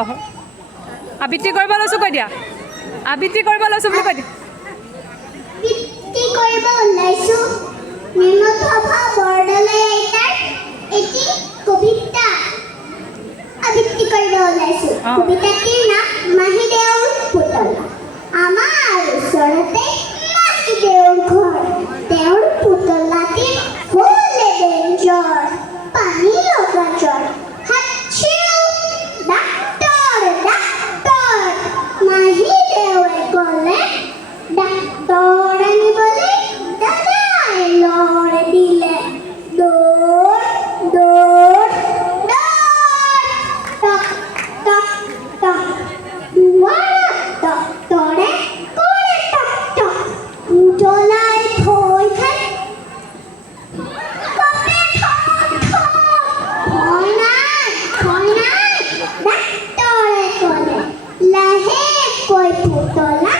আবৃত্তি কৰিব লৈছোঁ কৈ দিয়া আবৃত্তি কৰিব লৈছোঁ বুলি কৈ দিয়া আবৃত্তি কৰিব ওলাইছোঁ নিৰ্মলপ্ৰভা বৰদলৈ আইতাৰ এটি কবিতা আবৃত্তি কৰিব ওলাইছোঁ কবিতাটিৰ নাম মাহীদেউৰ পুতলা আমাৰ ওচৰতে মাহীদেউৰ ঘৰ তেওঁৰ পুতলাটিৰ হ'লে ডেঞ্জাৰ পানী লগা জ্বৰ হাতছিও ডাক্তৰ ডাক্তৰ মাহীদেউৱে ক'লে ডাক্তৰ আনিবলৈ দাদাই লৰ দিলে দৌৰ দৌৰ দৌৰ টক টক টক দুৱাৰত ডক্তৰে কৰে টক টক পুতলাই থৈ খাই কপে ঠক ঠক ভয় নাই ডাক্তৰে ক'লে লাহেকৈ পুতলা